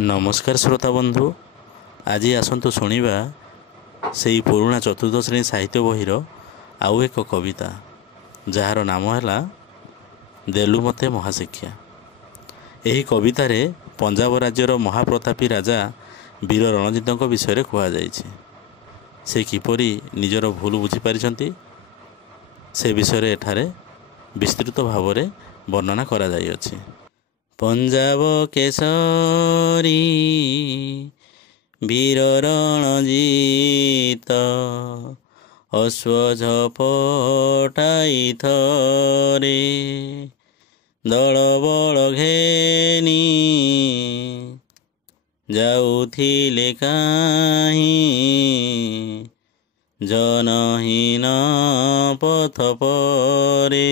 नमस्कार श्रोता बंधु, आज आसतु शुणा से पुराणा चतुर्थ श्रेणी साहित्य बहिर आउ एक कविता जार नाम है देलु मते महाशिक्षा। यही कवितार पंजाब राज्यर महाप्रतापी राजा वीर रणजित विषय कहुई से किपरि निजर भूल बुझीपारी से विषय एठारे विस्तृत भाव में वर्णना करा जाइअछि। पंजाब केशरी वीर रणजित अश्वझ पटाई थरे दल बल घेनी जाउथिले काहीं जनहीन पथ परे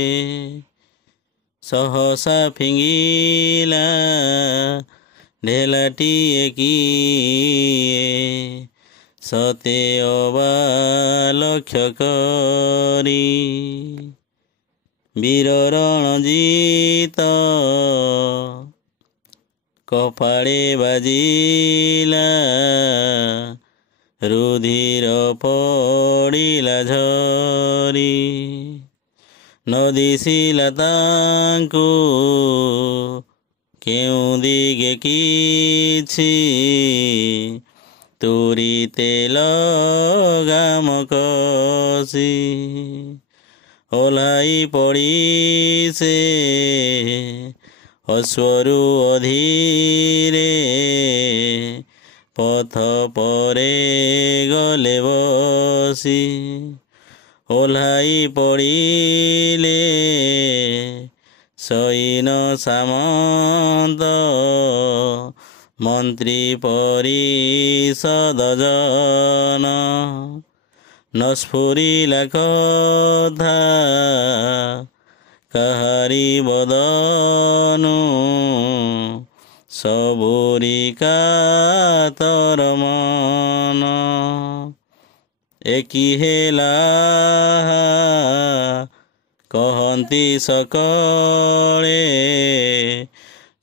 सहसा फिंगिला ढेलाटिए किए सते अबा लक्ष्य करी वीर रणजित कपाळे बाजिला रुधिर पड़िला झरी नदिशिला तांकु केउं दिगे किछि तुरीते लगाम कसी ओलाई पड़ी से अश्वरु अधीरे पथ परे गले बसी ओल्हाई पड़िले सैन सामंत मंत्री परिषद जन न स्फुरिला कथा काहारी बदनु सबुरी कातर मन एकी हेला कहन्ति सकले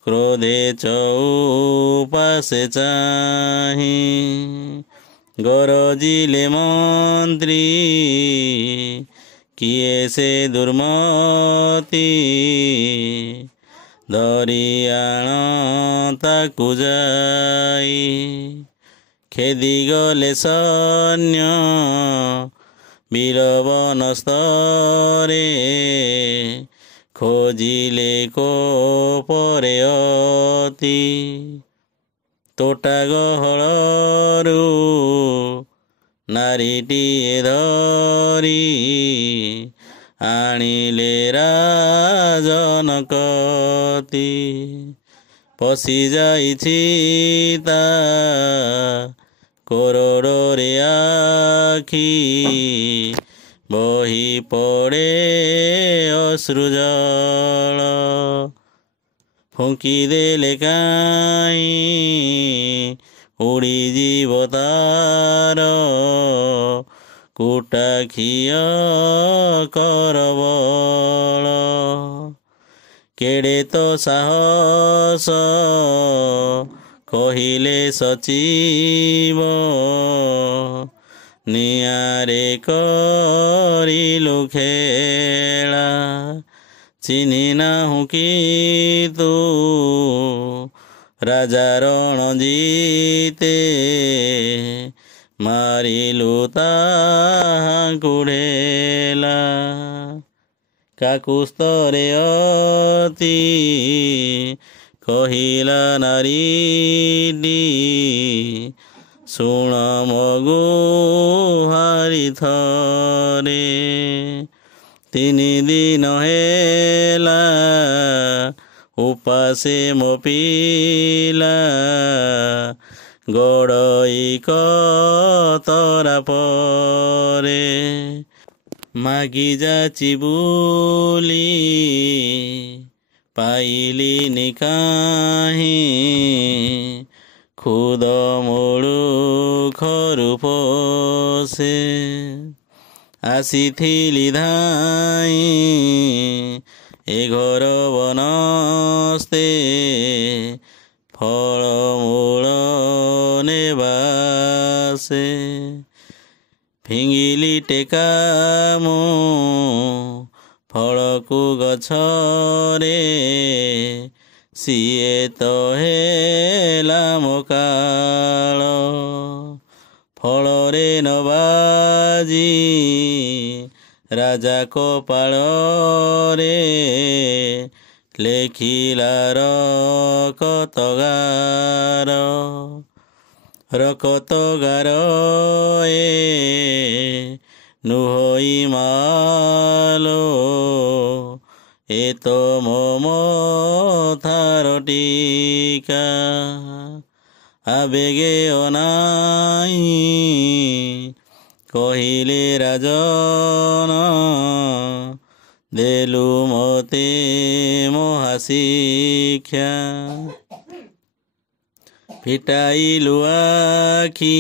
क्रोधे चौपासे चाही गरजिले मंत्री किए से दुर्मति धरी आण ताकु जाई खेदी गले सैन्य वीरवन स्तरे खोजिले को परे अति तोटा गहळरू नारीटिए धरी आनिले राजन कति पशि जाइछि ता कोरडरे आखि बही पड़े अश्रुजल फुंकी देले काई उड़ी जीव तार कुटाखिय करबल केड़े तो साहस कहिले सचिव नियारे करिलु खेला चिन्हि नाहु कि तू राजा रणजिते मारिलु ताहांकु ढेला काकुस्तरे अति कहिला नारीडी शुण मगु हारी थरे 3 दिन हेला उपासे मो पिला गड़ई कतरा परे मागी जाची बुली पाइली निकाही खुद मोड़ू खरु पोसे आसीथिली धाई ए घर बनस्ते ଫଳମୂଳ ନେବାସେ। ଫିଙ୍ଗିଲି ଟେକା ମୁଁ ଫଳକୁ ଗଛରେ, ସିଏ ତ ହେଲା ମୋ କାଳ। ଫଳରେ ନ ବାଜି ରାଜା କପାଳରେ, ଲେଖିଲା ରକତ ଗାର। ରକତ ଗାର ନୁହଇ ମାଲୋ, ଏ ତ ମୋ ମଥାର ଟିକା। ଆବେগে ଅନାଇ କହିଲେ ରାଜନ, ଦେଲୁ ମତେ ମହାଶିକ୍ଷା। ଫିଟାଇଲୁ ଆଖି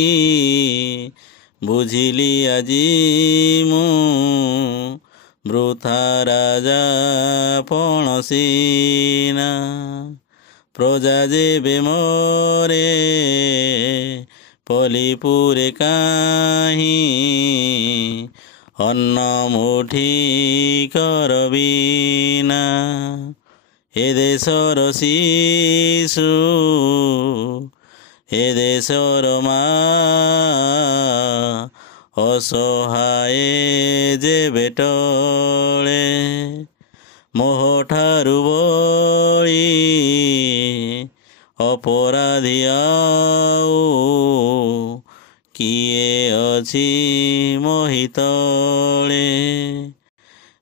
ବୁଝିଲି ଆଜି ମୁଁ, ବୃଥା ରାଜା ପଣ ସିନା। ପ୍ରଜା ଯେବେ ମୋରେ ପଲିପୁରେ କାହିଁ, ଅନ୍ନ ମୁଠିକର ବିନା। ଏ ଦେଶର ଶିଶୁ, ଏ ଦେଶର ମା, ଅସହାୟ ଯେବେ ଟଳେ। ମୋହଠାରୁ ବଳି ଅପରାଧୀ ଆଉ କିଏ ଅଛି ମୋହି ତଳେ।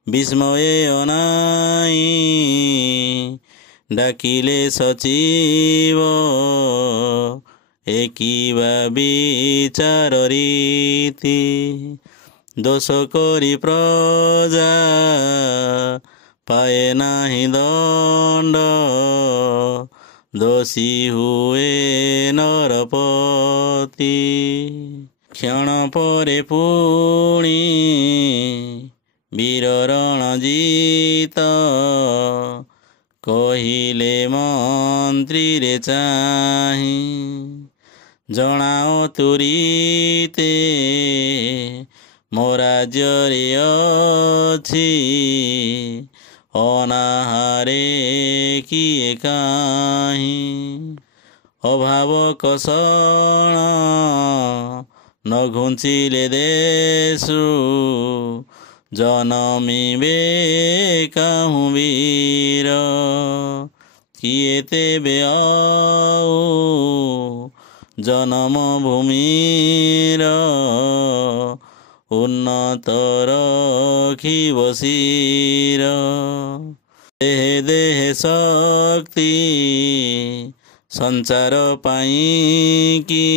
ବିସ୍ମୟ ଅନାଇ ଡାକିଲେ ସଚିବ, ଏକିବା ବିଚାର ରୀତି। ଦୋଷ କରି ପ୍ରଜା ପାଏ ନାହିଁ ଦଣ୍ଡ, ଦୋଷୀ ହୁଏ ନରପତି। କ୍ଷଣ ପରେ ପୁଣି ବୀର ରଣଜିତ, କହିଲେ ମନ୍ତ୍ରୀରେ ଚାହିଁ। ଜଣାଅ ତୁରିତେ ମୋ ରାଜ୍ୟରେ ଅଛି, ଅନାହାରେ କିଏ କାହିଁ। ଅଭାବ କଷଣ ନ ଘୁଞ୍ଚିଲେ ଦେଶୁ, ଜନମିବେ କାହୁଁ ବୀର। କିଏ ତେବେ ଆଉ ଜନମ ଭୂମିର, ଉନ୍ନତ ରଖିବ ଶିର। ଦେହେ ଦେହେ ଶକ୍ତି ସଞ୍ଚାର ପାଇଁକି,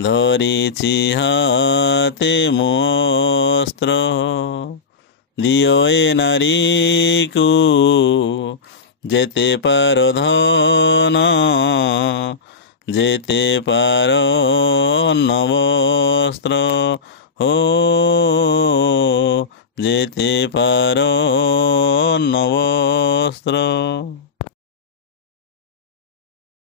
ଧରିଛି ହାତେ ମୁଁ ଅସ୍ତ୍ର। ଦିଅ ଏ ନାରୀକୁ ଯେତେ ପାର ଧନ, ଯେତେ ପାର ଅନ୍ନ ବସ୍ତ୍ର। ହୋ ଯେତେ ପାର ଅନ୍ନ ବସ୍ତ୍ର।